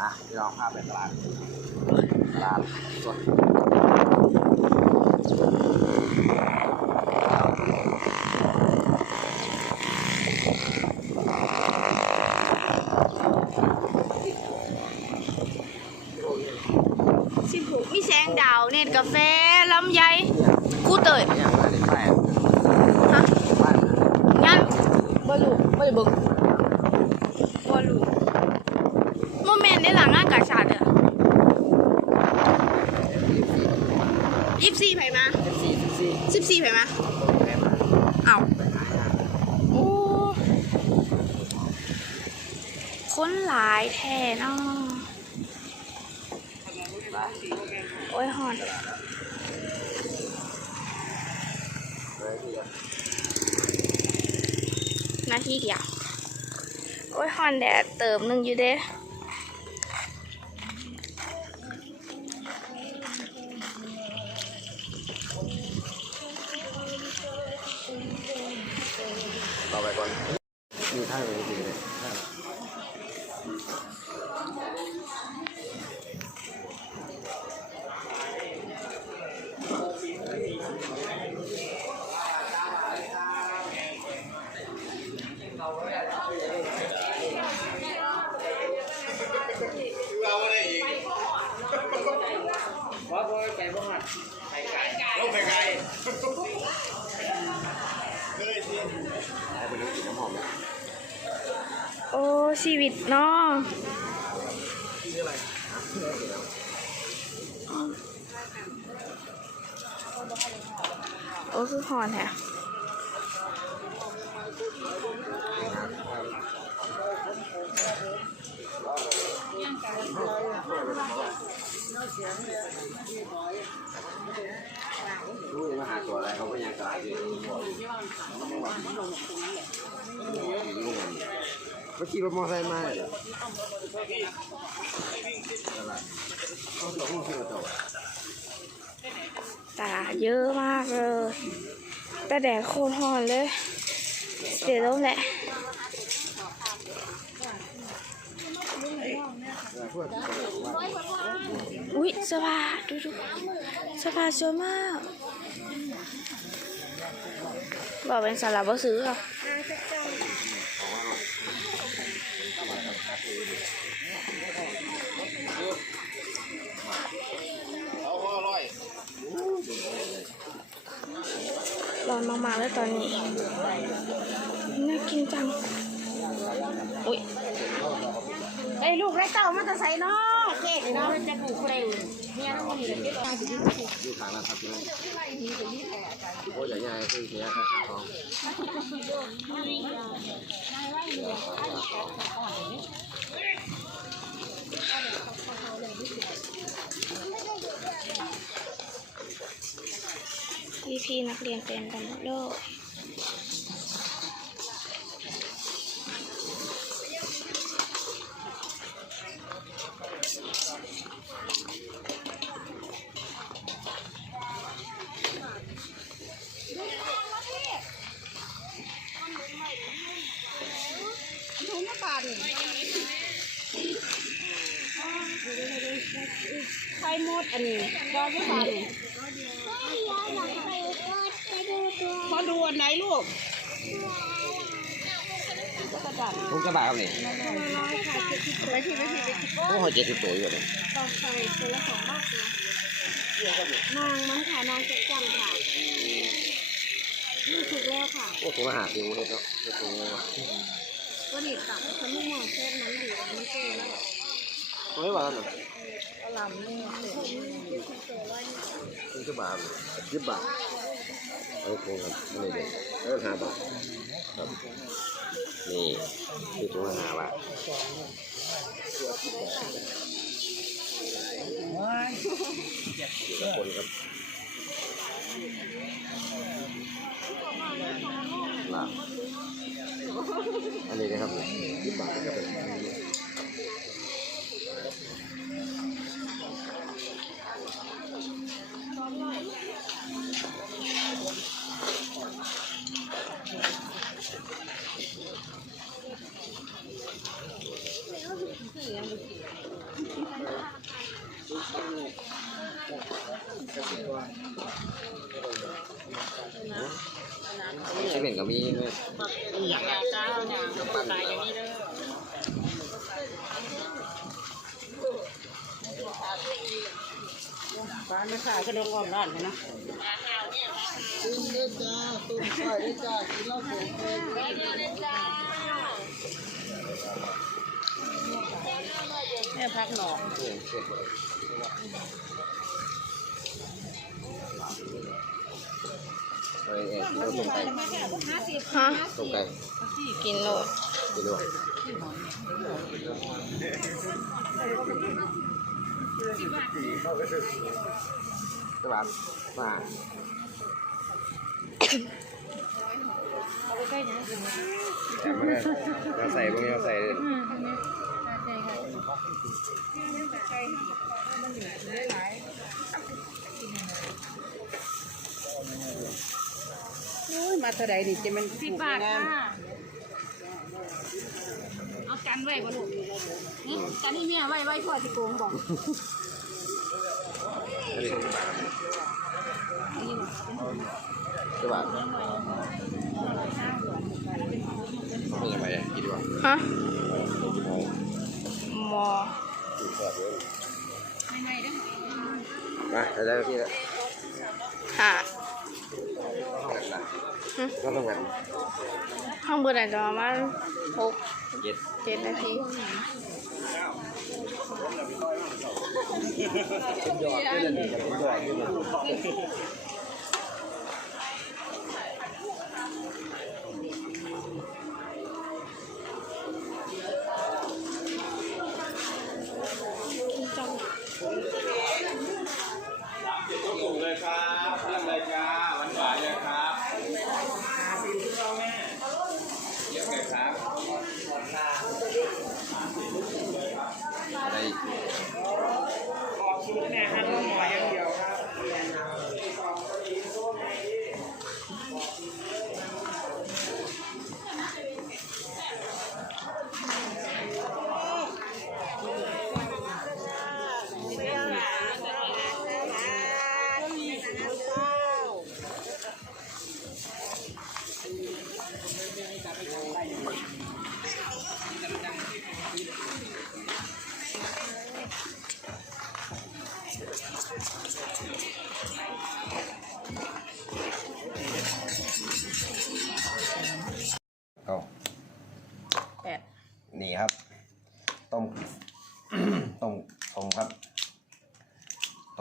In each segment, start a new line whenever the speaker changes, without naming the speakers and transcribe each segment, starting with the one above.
นะพี่น้องพาไปตลาดตลาดสด
สิบหกมีแสงดาวเน็ตกาแฟลำไยคู่เตย
เนี่ยไม่ได้ไป
ฮะ
บ้าน
งั้นบ่รู้บ่ได้เบิ่งบ่รู้โมเมนต์ได้หลังงานกาชาดเด้อยี่สิบสี่ไผมา
เอฟซีเอฟซี
สิบสี่ไผมา
แม่มา
เอ้า
ไปหางาน
โอ้ คนหลายแท้เนาะโอ้ยฮอน
เลยที่จะ
นาทีเดียว โอ้ยฮอนแดดเติมหนึ่งอยู่เด้
ต่อไปก่อน
โอ้ชีวิตเนาะโอ้คือหอนแฮะ
รู้มาหาตัวอะไรเขาก็ยังตลาดอยู่เมื่อกี้รถมอเตอร์ไซค์มาเลยเหรอเขาสองคนขึ้นมาต่อ
ตลาดเยอะมากเลยแต่แดดโคตรหอนเลย เสียลมแหละ อุ๊ยสภาดูดูสภาสวยมากบอกเป็นสาระบ่ซื้อค่ะ
เหร้อ
ร้อนมากๆเลยตอนนี้ น่ากินจัง อุ๊ย
ไอ้ลูกไรเต่ามันจะใส่เนาะเจ๊กเนาะมันจะถูกเร็วเนี่ยน้องมีเลยเจ๊ตายสิ
อยู่ทางนั้นครับพี่น้องโอ้ยใหญ่ใหญ่คือเสียครับทอง
พี่พี่นักเรียนเต็มไปหมดเลย
ไข่มดอันนี้ดอกไม่บานพอดูอันไหนลูก
ทุกกระบะครับนี่
ไปที่ไปที่ไปที่
โอ้โหเจ็ดสิบตัวอยู่เลย
ต้องใส่ตัวละสองบาทนางมันค่ะนางจะจำค่ะนี่ถูกแล้วค่ะ
โอ้ตัวละหาสิบเฮ็ดเนาะเฮ็ดตัว
ก็นี่ตับฉันไม่มองเส้นนั้นอยู่มันเจอแล้ว
ตัว ไม่ว่ากันเนาะ
เอาลำนี่
ทุกกระบะสิบบาทเอาโคครับไม่ได้เด็กแล้วห้าบาทครับนี่คือตัวหาบาทอยู่กับคนครับลาอันนี้นะครับสิบบาทก็เป็น
ใช่
เป็นกับมีไนื้
อยตายอย่างนี้เด้อบ้าไม่ขายกระดงอ่อนร้อนนะตุ้มเล็กจ้าตุ้มไข่เล็กจ้ากินเล้า
เสร็จเล
ยจ้าเนี่พักหน
อ ออเราต้มไก่
ฮะ
ต้มไก่
กินโลด
กินด้วยสวัสดีมา
ใส่
พวกนี้ใส่เลย
โอ้ยมาเท่าไรดิจะมันสิบบาทค่ะเอากันไว้บ่ลูกนี่กันนี่เมียไว้ไว้พ่อสิโกงบอก
อันนี้สิบบาทสิบบาทไม่ยังไงอะกินดีกว่า
ฮะ
โอ้
หมอ
กินแซ่บเลย มาเราได้ที่แล้ว
ค่ะ
ก็ต้องกัน
ข้างบนอาจจะประมาณหก
เย็ด
เจ็ดนาที
เป็นยอดด้วยนะเป็นยอดด้วยนะอะ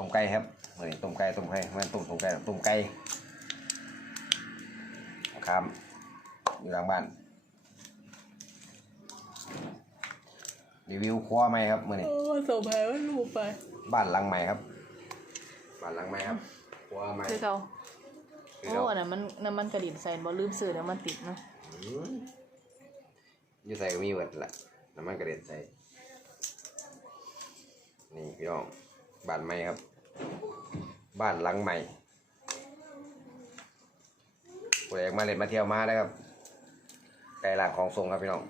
ต้มไก่ครับเหมือนต้มไก่ต้มไก่มันต้มต้มไก่ต้มไก่ครับอยู่หลังบ้านรีวิวครัวใหม่ครับมื่อนี้
โอ้สบายว่าลูกไป
บ้านหลังใหม่ครับ บ้านหลังใหม่ครับครัวใหม่
คือเขา
คือ
โอ้
เรา
อันนั้นมันน้ำมันกระดิ่งใส่บอลืมซื้อแล้วมันติดนะ
อืมอยู่ใส่ก็มีเวิร์ดแหละน้ำมันกระเด็นใส่นี่พี่น้อง บ้านใหม่ครับ บ้านหลังใหม่ผู้ใดอกมาเล่นมาเที่ยวมาได้ครับ ไกลร้านของทรงครับพี่น้อง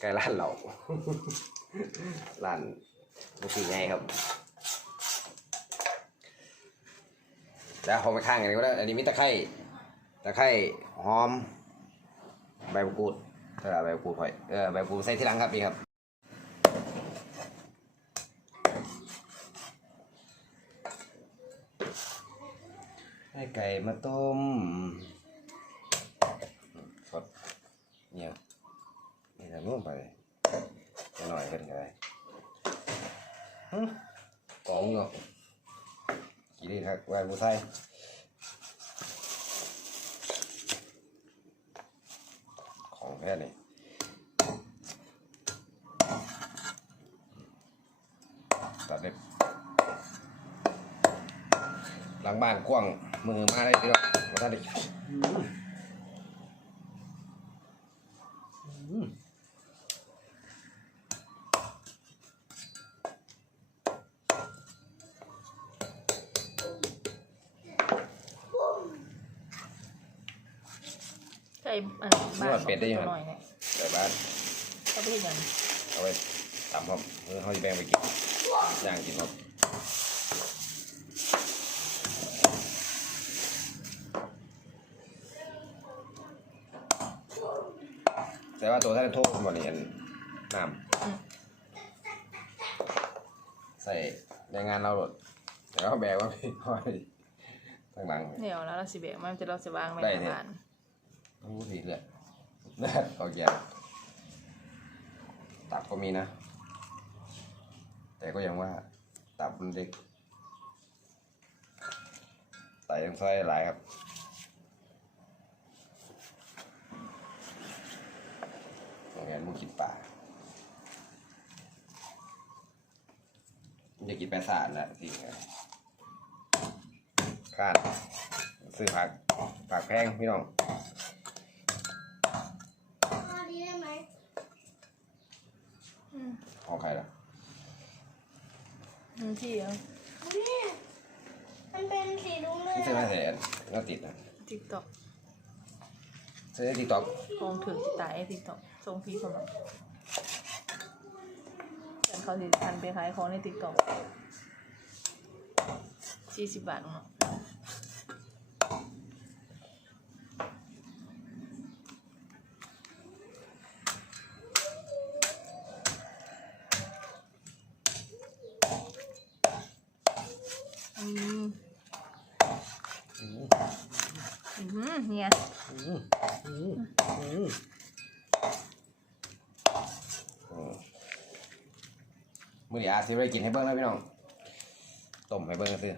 ไกลร้านเราร้านมุสีไงครับ แล้วเอาไปข้างกันก็ได้ อันนี้มีตะไคร้ ตะไคร้หอม ใบมะกรูดเออใบมะกรูดหอย เออใบมะกรูดใส่ที่หลังครับนี่ครับ ให้ไก่มาต้มสดเนี่ยนี่จะนุ่มไปจะหน่อยขึ้นกันเลยฮึกองเนาะกี่ดีครับไว้บูไทยของแค่นี้ตัดเล็บหลังบ้านกว้าง มือมาได้พี่น้องมาท่านได้
ใส่อัน
นวดเป็ดได้ยัง
ห
ไง
น่อยเนี่ย
เดี๋ยวบ้าน
ก็ไปเห็นอย่าง
เอาไว้ตำครับเพื่อเขาจะแบ่งไปกินย่างกินครับ แต่ว่าตัวท่านโทษบอลเนียนน้
อืมำ
ใส่ในงานเราหลดแต่ก็แบกว่าพี่ห้อยข้างหลัง
เดี๋ยวแล้วเราสิเบกมันจะเราสิวางไว้
ได้
ใน
เนี่ย
บ้าน
รู้ทีเลือดเลือดออกแยงตับก็มีนะ แต่ก็ยังว่าตับมันเล็กไตต้องใส่หลายครับ โรงเรียนมุกินป่ามันจะ กินแปซานนะที่คาดซื้อผักผักแพงพี่น้อง
ข้าวดีได้ไหม
อืม
ของใครล่ะ
อืมที่เอา
นี่มันเป็นสีรุ้งเลย
ที่ซื้อมาใส่ก็ติดนะ
ติ๊กต็อก
ซื้อในติ๊กต็อก
กองถือตายติ๊กต็อกส่งฟรีเข้ามาแต่ เขาสิพันไปขายของในติ๊กต็อกสี่สิบบาทเนาะอืมอืมเนี่
มือนี้อาซิไปกินให้เบิ้งแล้วพี่น้องต้มให้เบิ้งก็ซื้อ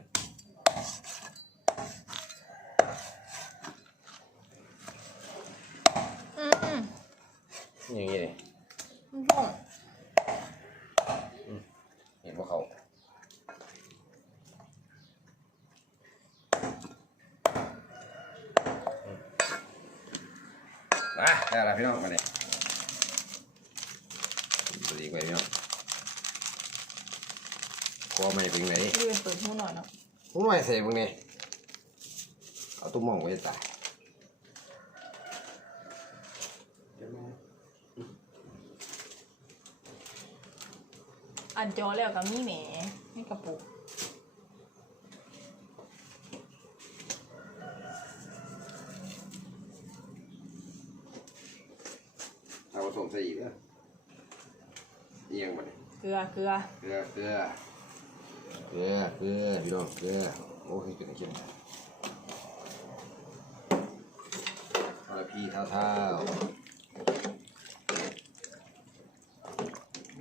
อืม
อย่างนี้เลย
มันพุ่ง
เห็นพวกเขามาได้แล้วพี่น้องมาเนี่ยดีกว่าพี่น้องคอไม่เป็นไหน
เรียนเปิดหูหน่อยเนาะ
ผมไม่ใส่พวกนี้เอาตุ้มมองไว้ตาย
อันจอแล้วกับมีแหมให้กระปุก
เอาผสมใส่อีกเด้อเอียงมาเนี่ย
เกลือเกลือ
เกลือเกลือ เกลือเกลือพี่น้องเกลือโอ้ยกินอะไรกินเอาพี่เท่าเท่า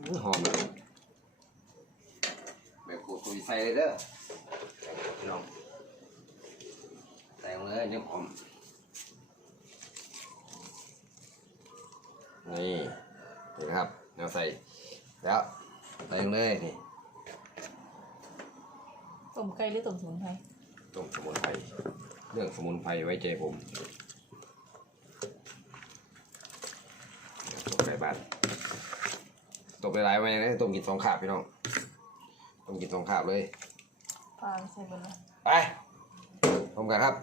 อื้อหอมเลยแบบขูคุยใส่เลยเด้อพี่น้องใส่เลยนี่หอมนี่นี่นะครับแนวใส่แล้วใส่เลยนี่
ต้มไก่หรือต้มสมุนไพร
ต้มสมุนไพรเรื่องสมุนไพรไว้ใจผมต้มไก่บ้านต้มไปหลายไว้นะต้มกินสองขาบพี่น้องต้มกินสองขาบเลย
ปลาใส่เบนเลย
ไปพร้อมกันครับ